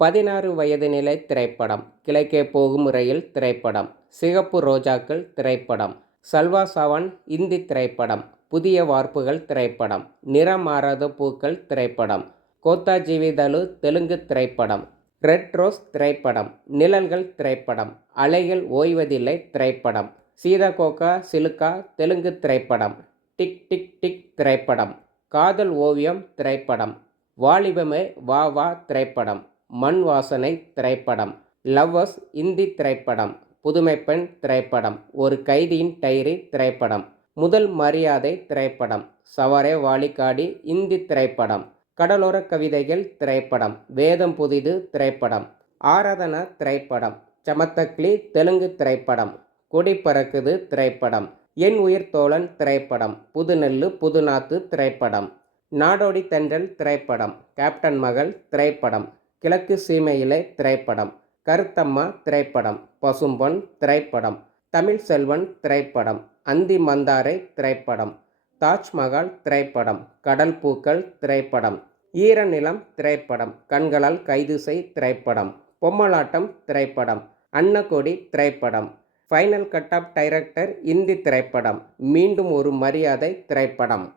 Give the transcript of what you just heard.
16 வயது நிலை திரைப்படம். கிழக்கே போகும் ரயில் திரைப்படம். சிகப்பு ரோஜாக்கள் திரைப்படம். சல்வா சவான் இந்தி திரைப்படம். புதிய வார்ப்புகள் திரைப்படம். நிறம் மாறாத பூக்கள் திரைப்படம். கோத்தா ஜீவிதலு தெலுங்கு திரைப்படம். ரெட் ரோஸ் திரைப்படம். நிழல்கள் திரைப்படம். அலைகள் ஓய்வதில்லை திரைப்படம். சீதா கோகா சிலுக்கா தெலுங்கு திரைப்படம். டிக் டிக் டிக் திரைப்படம். காதல் ஓவியம் திரைப்படம். வாலிபமே வா வா திரைப்படம். மண் வாசனை திரைப்படம். லவ்வர்ஸ் இந்தி திரைப்படம். புதுமைப்பெண் திரைப்படம். ஒரு கைதியின் டைரி திரைப்படம். முதல் மரியாதை திரைப்படம். சவாரே வாலிகாடி இந்தி திரைப்படம். கடலோர கவிதைகள் திரைப்படம். வேதம் புதிது திரைப்படம். ஆராதனா திரைப்படம். சமத்தக்லி தெலுங்கு திரைப்படம். கொடி பறக்குது திரைப்படம். என் உயிர் தோழன் திரைப்படம். புதுநெல்லு புதுநாத்து திரைப்படம். நாடோடி தென்றல் திரைப்படம். கேப்டன் மகள் திரைப்படம். கிழக்கு சீமையிலே திரைப்படம். கருத்தம்மா திரைப்படம். பசும்பொன் திரைப்படம். தமிழ் செல்வன் திரைப்படம். அந்தி மந்தாரை திரைப்படம். தாஜ்மஹால் திரைப்படம். கடல் பூக்கள் திரைப்படம். ஈரநிலம் திரைப்படம். கண்களால் கைது செய் திரைப்படம். பொம்மலாட்டம் திரைப்படம். அன்னகொடி திரைப்படம். Final cut off director Hindi திரைப்படம். மீண்டும் ஒரு மரியாதை திரைப்படம்.